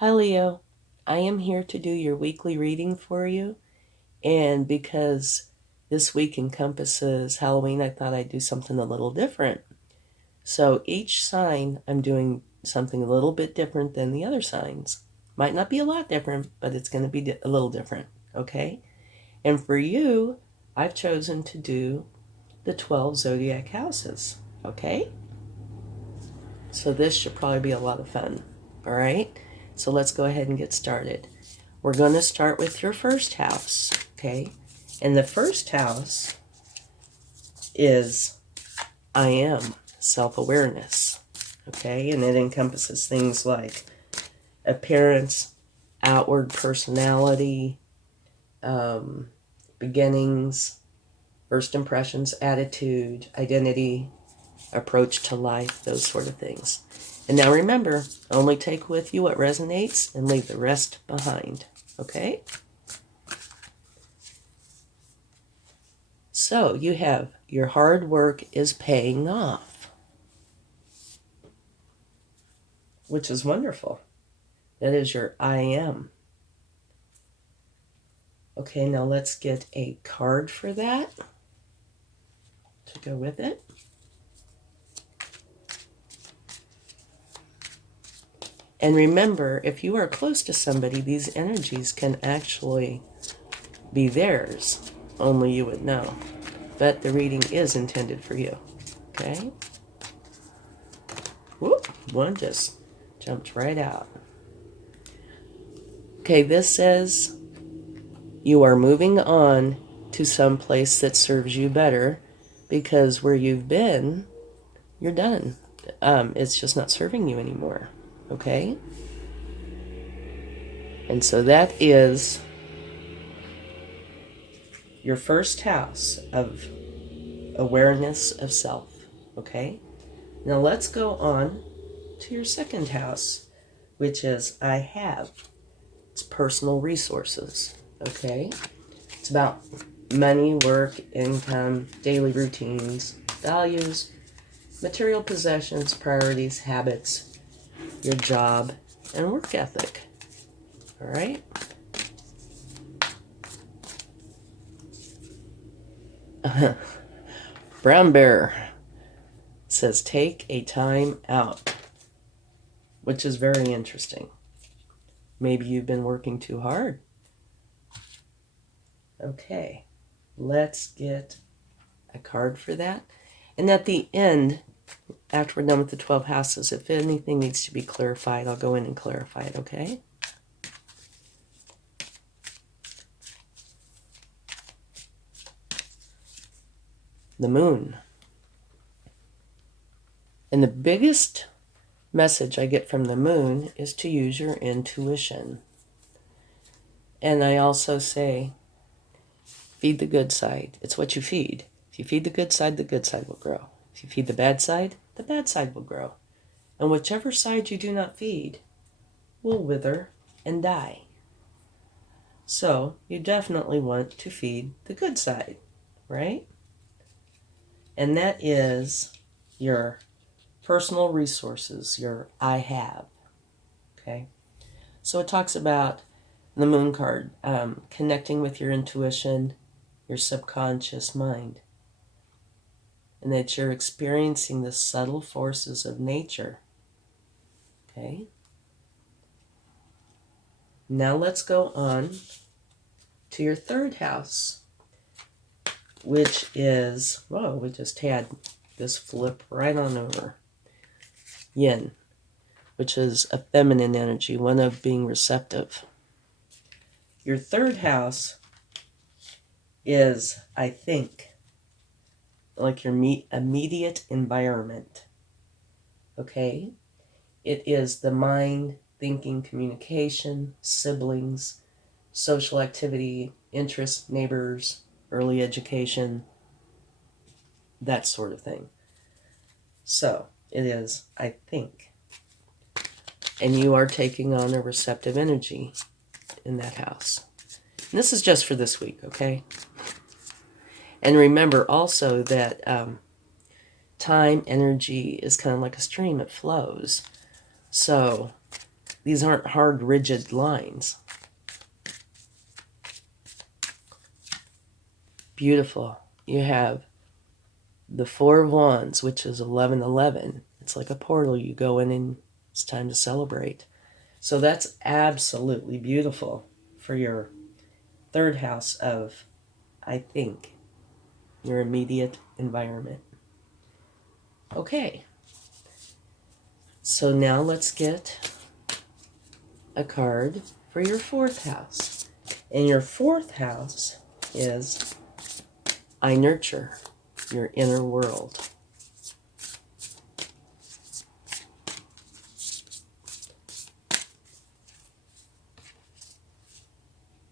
Hi Leo, I am here to do your weekly reading for you, and because this week encompasses Halloween, I thought I'd do something a little different. So each sign, I'm doing something a little bit different than the other signs. Might not be a lot different, but it's going to be a little different, okay? And for you, I've chosen to do the 12 zodiac houses, okay? So this should probably be a lot of fun, all right? So let's go ahead and get started. We're going to start with your first house, okay? And the first house is I am, self-awareness, okay? And it encompasses things like appearance, outward personality, beginnings, first impressions, attitude, identity, approach to life, those sort of things. And now remember, only take with you what resonates and leave the rest behind, okay? So you have your hard work is paying off, which is wonderful. That is your I am. Okay, now let's get a card for that to go with it. And remember, if you are close to somebody, these energies can actually be theirs. Only you would know. But the reading is intended for you. Okay? Whoop, one just jumped right out. Okay, this says you are moving on to some place that serves you better because where you've been, you're done. It's just not serving you anymore. Okay? And so that is your first house of awareness of self. Okay? Now let's go on to your second house, which is I have. It's personal resources. Okay? It's about money, work, income, daily routines, values, material possessions, priorities, habits, your job, and work ethic. All right? Brown Bear says take a time out, which is very interesting. Maybe you've been working too hard. Okay, let's get a card for that. And at the end, after we're done with the 12 houses, if anything needs to be clarified, I'll go in and clarify it, okay? The moon. And the biggest message I get from the moon is to use your intuition. And I also say, feed the good side. It's what you feed. If you feed the good side will grow. If you feed the bad side will grow. And whichever side you do not feed will wither and die. So you definitely want to feed the good side, right? And that is your personal resources, your I have, okay? So it talks about the moon card, connecting with your intuition, your subconscious mind, and that you're experiencing the subtle forces of nature, okay? Now let's go on to your third house, which is, whoa, we just had this flip right on over. Yin, which is a feminine energy, one of being receptive. Your third house is, I think, like your immediate environment. Okay? It is the mind, thinking, communication, siblings, social activity, interests, neighbors, early education, that sort of thing. So, it is, I think. And you are taking on a receptive energy in that house. And this is just for this week, okay? And remember also that time, energy is kind of like a stream. It flows. So These aren't hard, rigid lines. Beautiful. You have the Four of Wands, which is 1111. It's like a portal. You go in and it's time to celebrate. So that's absolutely beautiful for your third house of, I think, your immediate environment. Okay. So now let's get a card for your fourth house. And your fourth house is I nurture your inner world.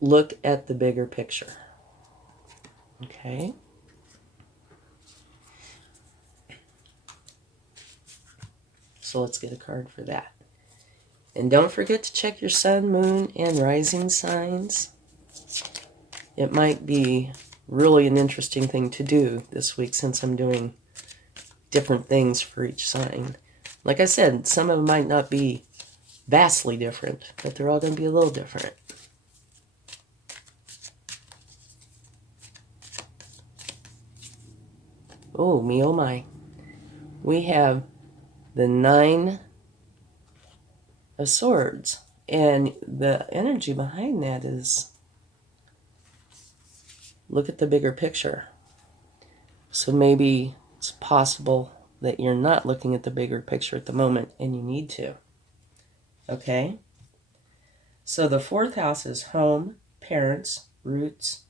Look at the bigger picture. Okay? So let's get a card for that. And don't forget to check your sun, moon, and rising signs. It might be really an interesting thing to do this week since I'm doing different things for each sign. Like I said, some of them might not be vastly different, but they're all going to be a little different. Oh, me, oh my. We have the Nine of Swords. And the energy behind that is, look at the bigger picture. So maybe it's possible that you're not looking at the bigger picture at the moment and you need to. Okay? So the fourth house is home, parents, roots,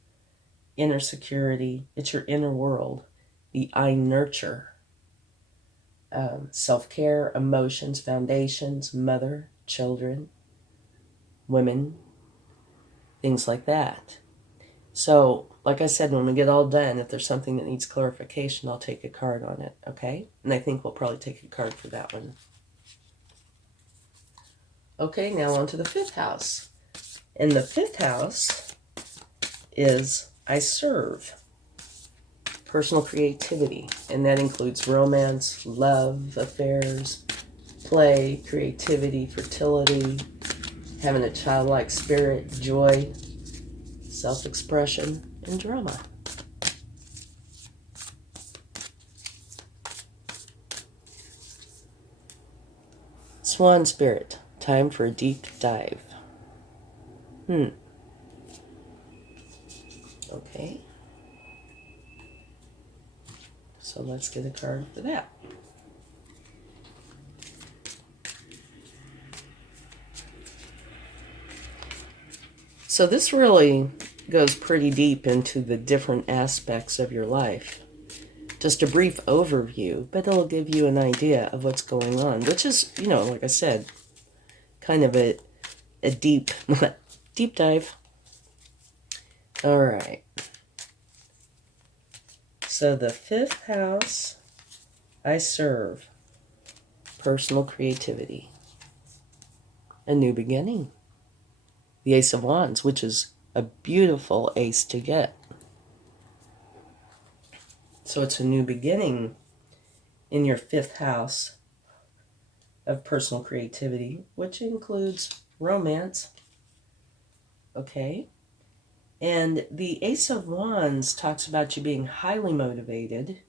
inner security. It's your inner world. The I nurture. Self-care, emotions, foundations, mother, children, women, things like that. So, like I said, when we get all done, if there's something that needs clarification, I'll take a card on it, okay? And I think we'll probably take a card for that one. Okay, now on to the fifth house. And the fifth house is I serve. Personal creativity, and that includes romance, love, affairs, play, creativity, fertility, having a childlike spirit, joy, self-expression, and drama. Swan spirit, time for a deep dive. Okay. So let's get a card for that. So this really goes pretty deep into the different aspects of your life. Just a brief overview, but it'll give you an idea of what's going on, which is, like I said, kind of a deep, deep dive. All right. So the fifth house, I serve. Personal creativity. A new beginning. The Ace of Wands, which is a beautiful ace to get. So it's a new beginning in your fifth house of personal creativity, which includes romance. Okay? And the Ace of Wands talks about you being highly motivated,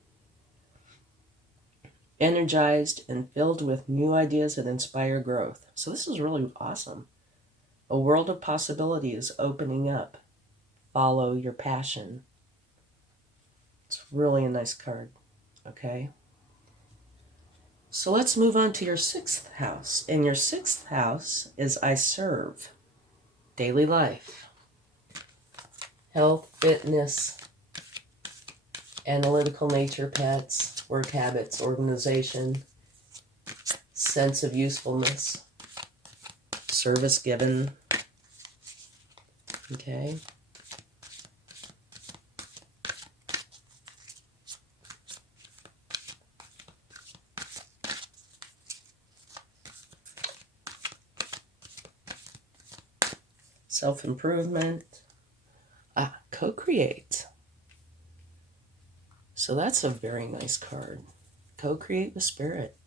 energized, and filled with new ideas that inspire growth. So this is really awesome. A world of possibility is opening up. Follow your passion. It's really a nice card. Okay? So let's move on to your sixth house. And your sixth house is I serve. Daily life. Health, fitness, analytical nature, pets, work habits, organization, sense of usefulness, service given. Okay. Self-improvement. Co-create. So that's a very nice card. Co-create with spirit.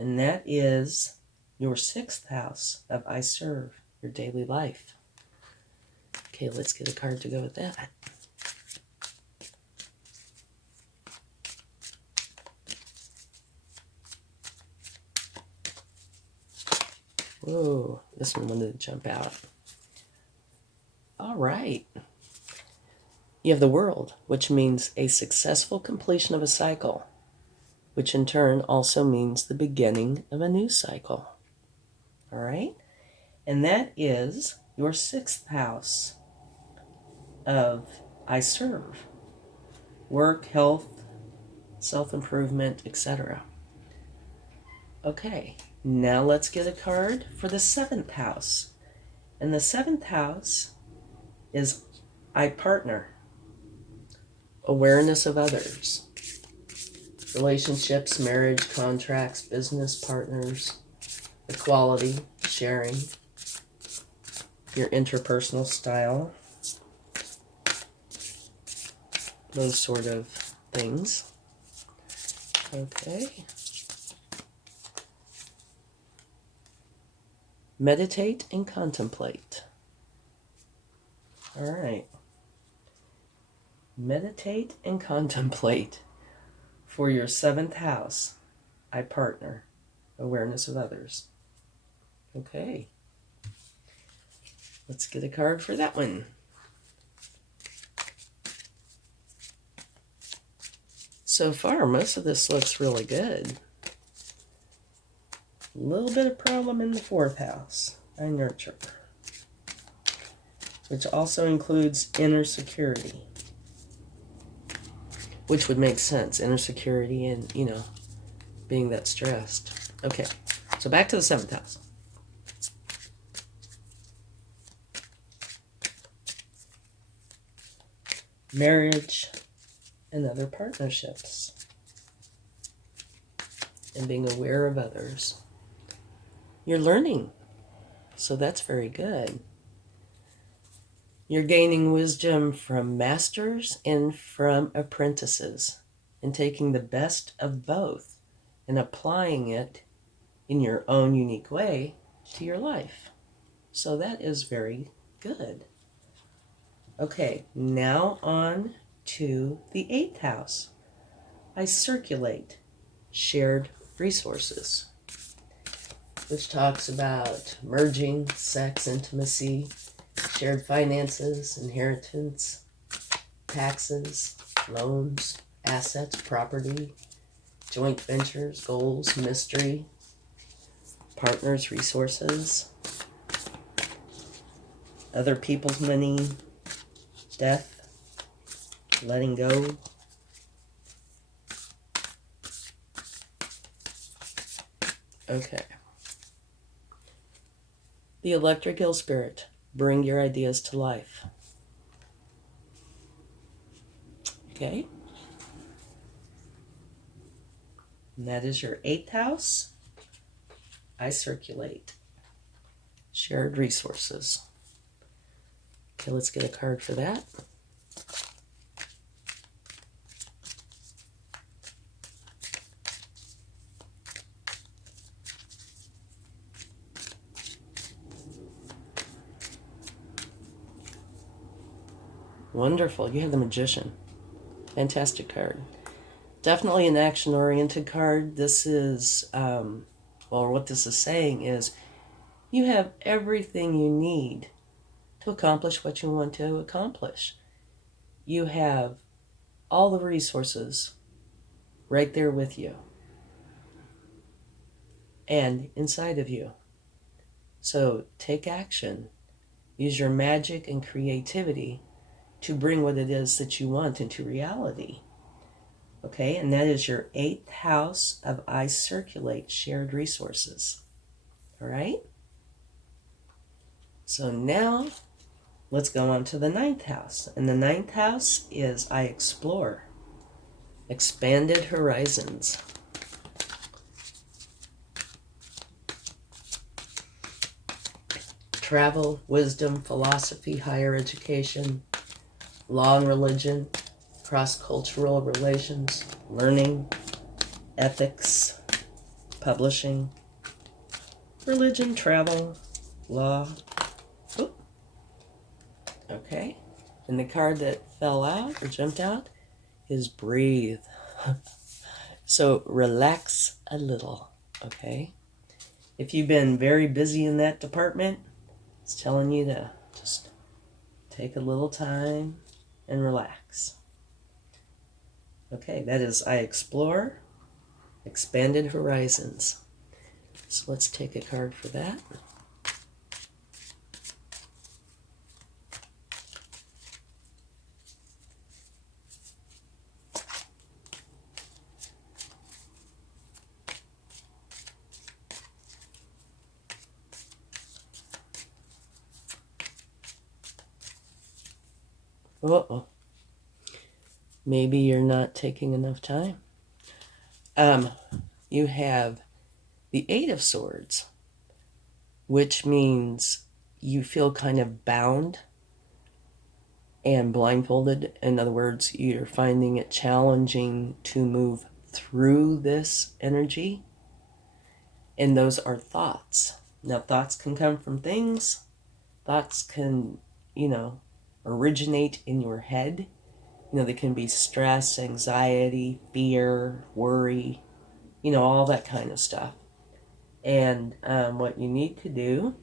And that is your 6th house of I serve, your daily life. Okay, let's get a card to go with that. Whoa, this one wanted to jump out. All right. You have the World, which means a successful completion of a cycle, which in turn also means the beginning of a new cycle. All right? And that is your 6th house of I serve. Work, health, self-improvement, etc. Okay, now let's get a card for the 7th house. And the 7th house is I partner. Awareness of others. Relationships, marriage, contracts, business partners, equality, sharing, your interpersonal style, those sort of things. Okay. Meditate and contemplate. All right. Meditate and contemplate for your 7th house. I partner. Awareness of others. Okay. Let's get a card for that one. So far, most of this looks really good. A little bit of problem in the 4th house. I nurture. Which also includes inner security. Which would make sense. Inner security and, being that stressed. Okay. So back to the 7th house. Marriage and other partnerships. And being aware of others. You're learning. So that's very good. You're gaining wisdom from masters and from apprentices. And taking the best of both and applying it in your own unique way to your life. So that is very good. Okay, now on to the 8th house. I circulate shared resources, which talks about merging, sex, intimacy, shared finances, inheritance, taxes, loans, assets, property, joint ventures, goals, mystery, partners, resources, other people's money, death, letting go. Okay. The electric eel spirit. Bring your ideas to life. Okay. And that is your 8th house. I circulate. Shared resources. Okay, let's get a card for that. Wonderful. You have the Magician. Fantastic card. Definitely an action-oriented card. This is, what this is saying is you have everything you need to accomplish what you want to accomplish. You have all the resources right there with you and inside of you. So take action. Use your magic and creativity to bring what it is that you want into reality. Okay, and that is your 8th house of I circulate shared resources. All right? So now let's go on to the 9th house. And the 9th house is I explore. Expanded horizons. Travel, wisdom, philosophy, higher education, law and religion, cross-cultural relations, learning, ethics, publishing, religion, travel, law. Oop. Okay. And the card that fell out or jumped out is breathe. So relax a little, okay? If you've been very busy in that department, it's telling you to just take a little time and relax. Okay, that is I explore, expanded horizons. So let's take a card for that. Uh-oh. Maybe you're not taking enough time. You have the Eight of Swords, which means you feel kind of bound and blindfolded. In other words, you're finding it challenging to move through this energy. And those are thoughts. Now, thoughts can come from things. Thoughts can, originate in your head. They can be stress, anxiety, fear, worry, all that kind of stuff. And what you need to do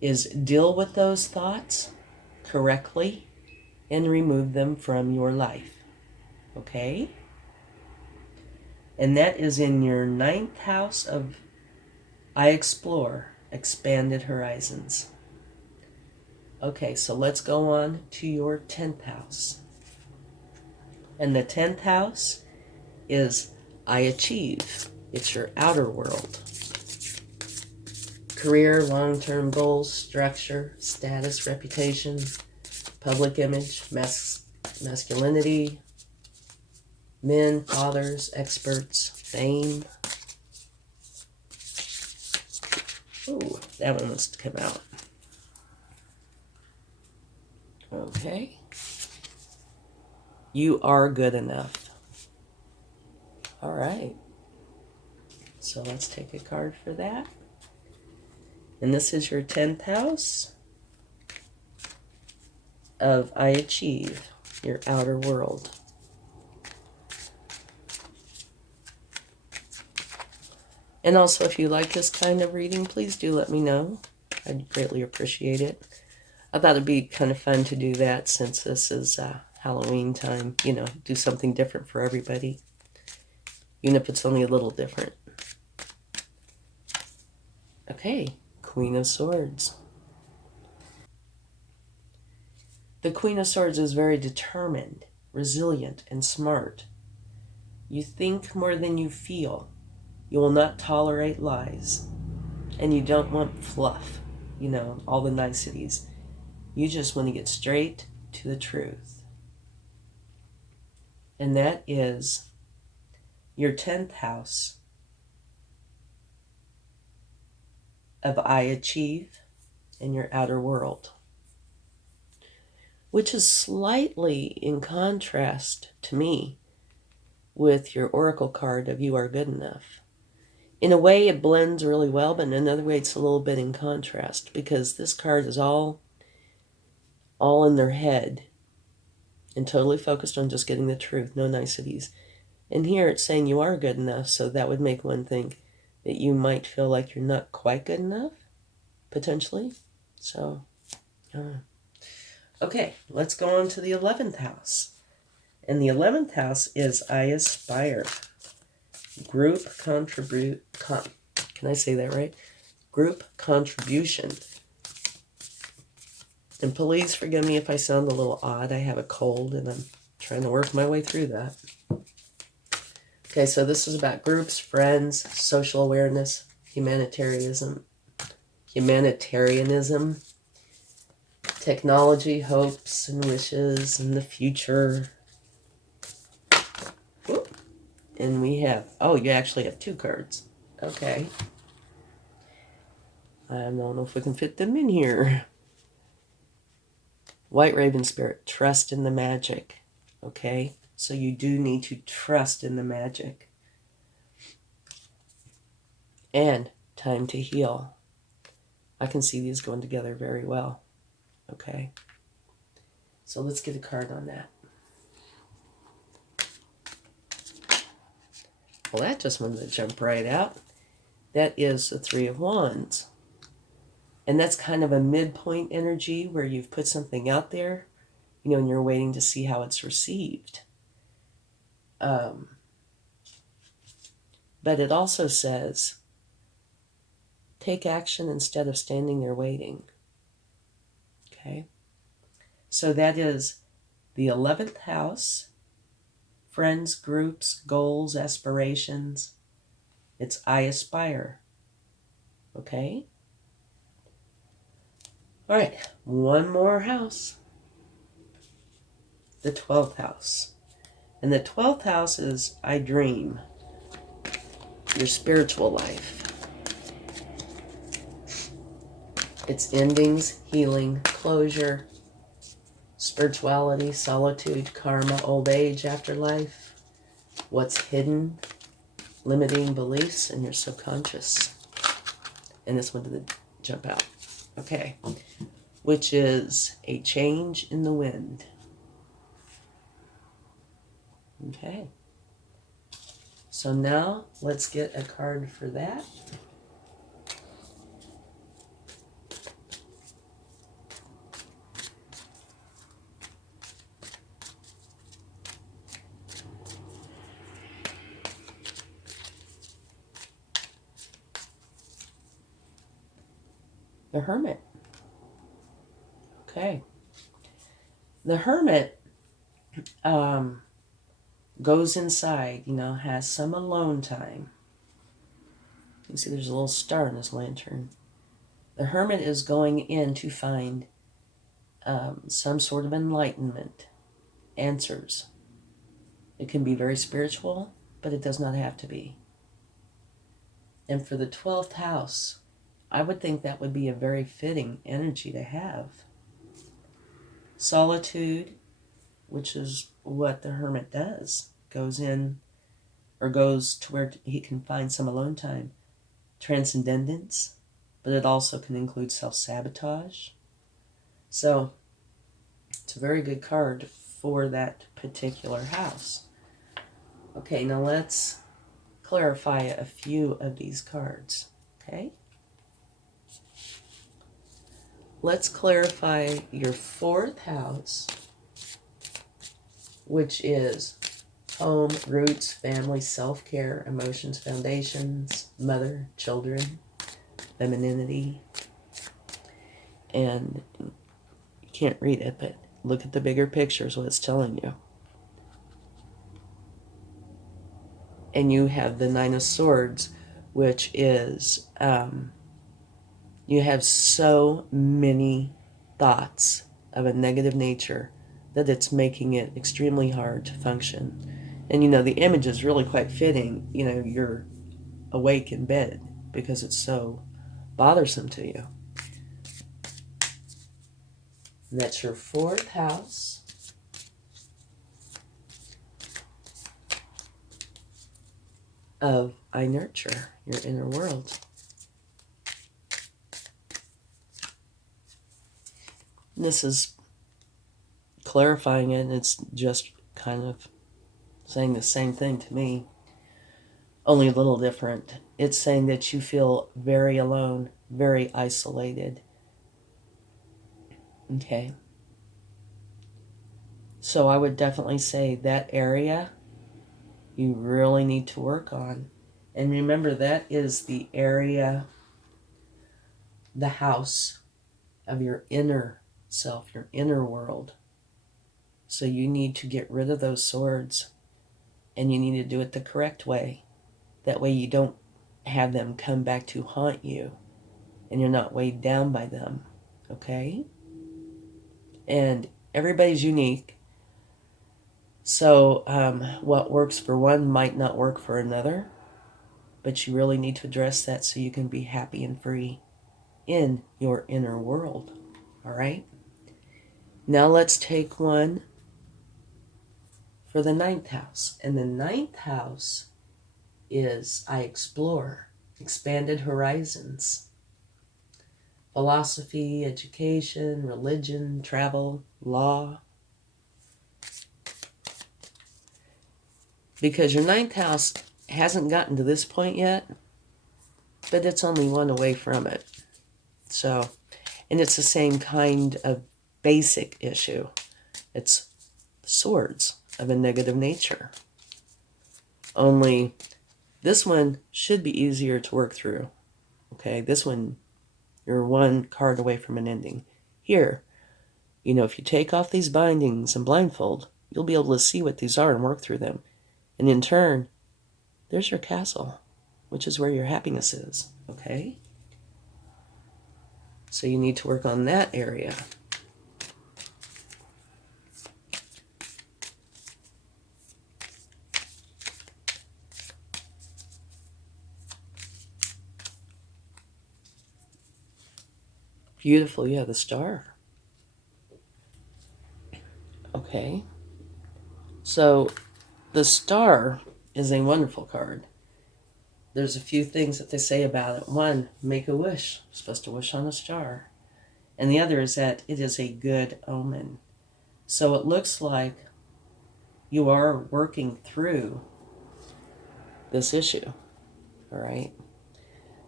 is deal with those thoughts correctly and remove them from your life. Okay? And that is in your 9th house of I explore, expanded horizons. Okay, so let's go on to your 10th house. And the 10th house is I achieve. It's your outer world. Career, long-term goals, structure, status, reputation, public image, masculinity, men, fathers, experts, fame. Ooh, that one must come out. Okay. You are good enough. All right. So let's take a card for that. And this is your 10th house of I achieve, your outer world. And also, if you like this kind of reading, please do let me know. I'd greatly appreciate it. I thought it'd be kind of fun to do that since this is Halloween time. Do something different for everybody, even if it's only a little different. Okay, Queen of Swords. The Queen of Swords is very determined, resilient, and smart. You think more than you feel. You will not tolerate lies. And you don't want fluff, all the niceties. You just want to get straight to the truth. And that is your 10th house of I achieve in your outer world, which is slightly in contrast to me with your oracle card of you are good enough. In a way, it blends really well, but in another way, it's a little bit in contrast because this card is all in their head and totally focused on just getting the truth, no niceties. And here it's saying you are good enough, so that would make one think that you might feel like you're not quite good enough, potentially. So, okay, let's go on to the 11th house. And the 11th house is I aspire. Group can I say that right? Group contribution. And please forgive me if I sound a little odd. I have a cold and I'm trying to work my way through that. Okay, so this is about groups, friends, social awareness, humanitarianism, technology, hopes and wishes, and the future. Whoop. And we have, you actually have 2 cards. Okay. I don't know if we can fit them in here. White Raven Spirit, trust in the magic. Okay? So you do need to trust in the magic. and time to heal. I can see these going together very well. Okay. So let's get a card on that. Well, that just wanted to jump right out. That is the Three of Wands. And that's kind of a midpoint energy where you've put something out there, and you're waiting to see how it's received. But it also says, take action instead of standing there waiting. Okay? So that is the 11th house, friends, groups, goals, aspirations. It's I aspire. Okay? All right, one more house. The 12th house. And the 12th house is I dream. Your spiritual life. It's endings, healing, closure, spirituality, solitude, karma, old age, afterlife, what's hidden, limiting beliefs, and your subconscious. And this one didn't jump out. Okay. Which is a change in the wind. Okay. So now let's get a card for that. The Hermit. Okay. The Hermit goes inside, has some alone time. You see there's a little star in his lantern. The Hermit is going in to find some sort of enlightenment, answers. It can be very spiritual, but it does not have to be. And for the 12th house, I would think that would be a very fitting energy to have. Solitude, which is what the Hermit does, goes in or goes to where he can find some alone time. Transcendence, but it also can include self-sabotage. So it's a very good card for that particular house. Okay, now let's clarify a few of these cards. Okay? Let's clarify your 4th house, which is home, roots, family, self-care, emotions, foundations, mother, children, femininity. And you can't read it, but look at the bigger picture is what it's telling you. And you have the 9 of Swords, which is you have so many thoughts of a negative nature that it's making it extremely hard to function. And the image is really quite fitting. You're awake in bed because it's so bothersome to you. And that's your 4th house. Of I nurture your inner world. And this is clarifying it, and it's just kind of saying the same thing to me, only a little different. It's saying that you feel very alone, very isolated. Okay. So I would definitely say that area you really need to work on. And remember, that is the area, the house of your inner self, your inner world. So you need to get rid of those swords, and you need to do it the correct way. That way you don't have them come back to haunt you, and you're not weighed down by them. Okay? And everybody's unique. So what works for one might not work for another, but you really need to address that so you can be happy and free in your inner world. All right? Now let's take one for the 9th house. And the 9th house is I explore. expanded horizons, philosophy, education, religion, travel, law. Because your ninth house hasn't gotten to this point yet, but it's only one away from it. So, and it's the same kind of basic issue. It's swords of a negative nature. Only this one should be easier to work through. Okay, this one, you're one card away from an ending. Here, if you take off these bindings and blindfold, you'll be able to see what these are and work through them. And in turn, there's your castle, which is where your happiness is. Okay? So you need to work on that area. Beautiful, yeah, the star. Okay. So the star is a wonderful card. There's a few things that they say about it. One, make a wish. You're supposed to wish on a star. And the other is that it is a good omen. So it looks like you are working through this issue. All right?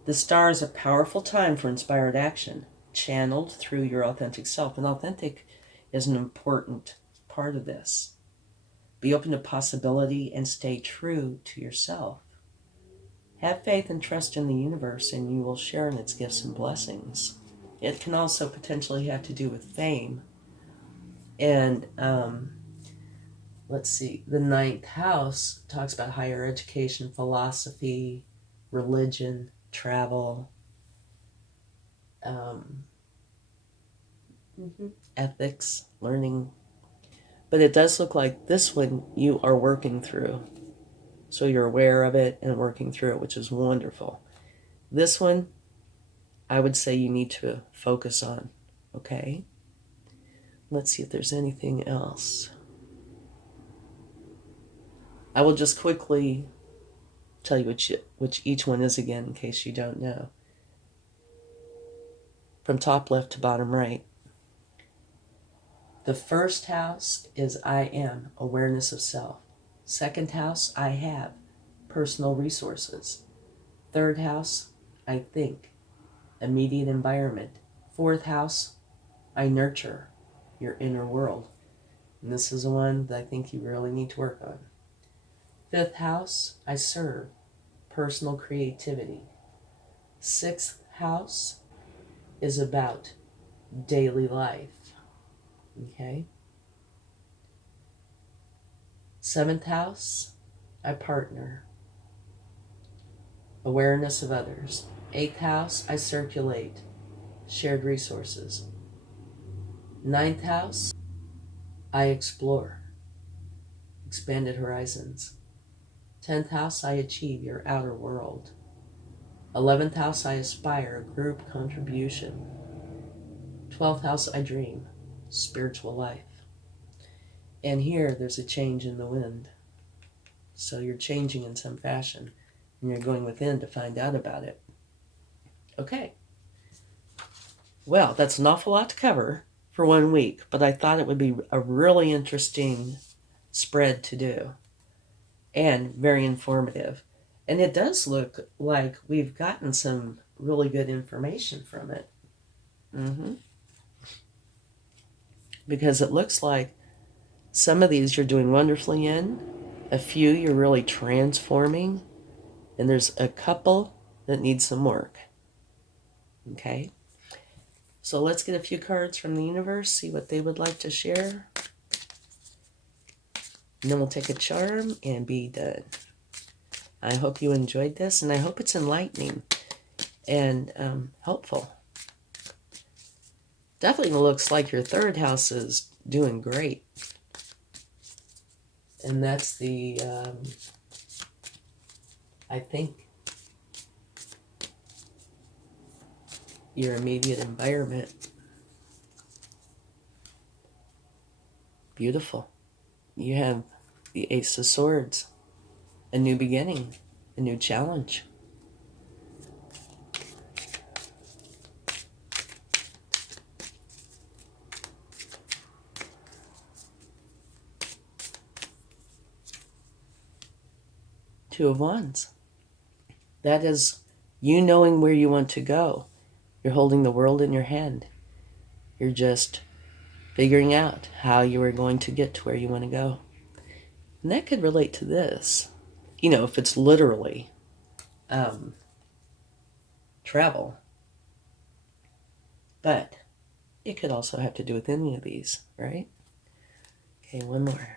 The star is a powerful time for inspired action, channeled through your authentic self. And authentic is an important part of this. Be open to possibility and stay true to yourself. Have faith and trust in the universe, and you will share in its gifts and blessings. It can also potentially have to do with fame. And let's see, the ninth house talks about higher education, philosophy, religion, travel, ethics, learning. But it does look like this one you are working through. So you're aware of it and working through it, which is wonderful. This one, I would say you need to focus on, okay? Let's see if there's anything else. I will just quickly tell you which each one is again, in case you don't know. From top left to bottom right. The first house is I am, awareness of self. Second house, I have, personal resources. Third house, I think, immediate environment. Fourth house, I nurture, your inner world. And this is the one that I think you really need to work on. Fifth house, I serve, personal creativity. Sixth house is about daily life. Okay? Seventh house, I partner. Awareness of others. Eighth house, I circulate. Shared resources. Ninth house, I explore. Expanded horizons. 10th house, I achieve, your outer world. 11th house, I aspire, group contribution. 12th house, I dream, spiritual life. And here, there's a change in the wind. So you're changing in some fashion, and you're going within to find out about it. Okay. Well, that's an awful lot to cover for 1 week, but I thought it would be a really interesting spread to do and very informative. And it does look like we've gotten some really good information from it. Because it looks like some of these you're doing wonderfully in, a few you're really transforming, and there's a couple that need some work. Okay? So let's get a few cards from the universe, see what they would like to share. And then we'll take a charm and be done. I hope you enjoyed this, and I hope it's enlightening and helpful. Definitely looks like your third house is doing great. And that's the, I think, your immediate environment. Beautiful. You have the Ace of Swords, a new beginning, a new challenge. Two of Wands. That is you knowing where you want to go. You're holding the world in your hand. You're just figuring out how you are going to get to where you want to go. And that could relate to this. You know, if it's literally travel. But it could also have to do with any of these, right? Okay, one more.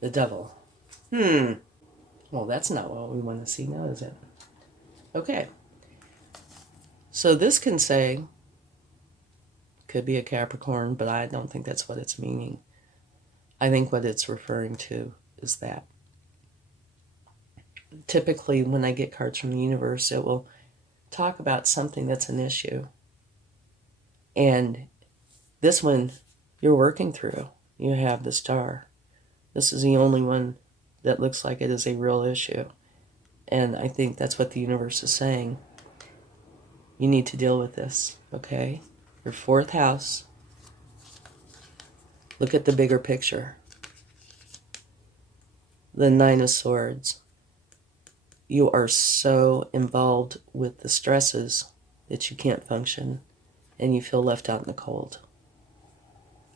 The Devil. Well, that's not what we want to see now, is it? Okay. So this can say, could be a Capricorn, but I don't think that's what it's meaning. I think what it's referring to is that. Typically, when I get cards from the universe, it will talk about something that's an issue. And this one, you're working through. You have the Star. This is the only one that looks like it is a real issue. And I think that's what the universe is saying. You need to deal with this, okay? Your fourth house. Look at the bigger picture. The Nine of Swords. You are so involved with the stresses that you can't function and you feel left out in the cold.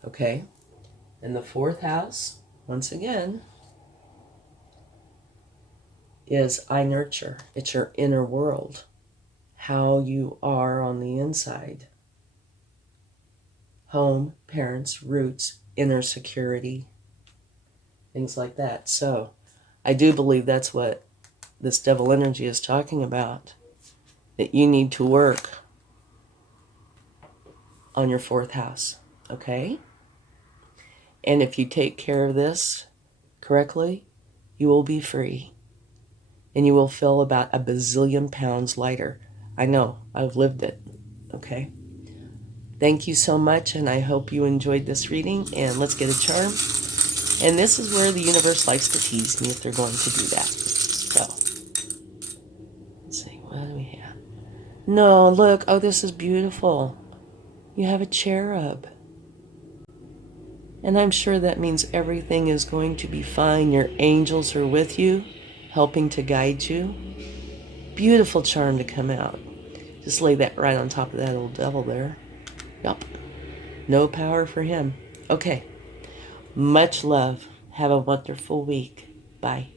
Okay? And the fourth house, once again, is I nurture. It's your inner world. How you are on the inside. Home, parents, roots, inner security, things like that. So I do believe that's what this devil energy is talking about, that you need to work on your fourth house, okay? And if you take care of this correctly, you will be free. And you will feel about a bazillion pounds lighter. I know, I've lived it, okay? Thank you so much, and I hope you enjoyed this reading, and let's get a charm. And this is where the universe likes to tease me if they're going to do that. So, let's see, what do we have? No, look, oh, this is beautiful. You have a cherub. And I'm sure that means everything is going to be fine. Your angels are with you, helping to guide you. Beautiful charm to come out. Just lay that right on top of that old devil there. Yup. No power for him. Okay. Much love. Have a wonderful week. Bye.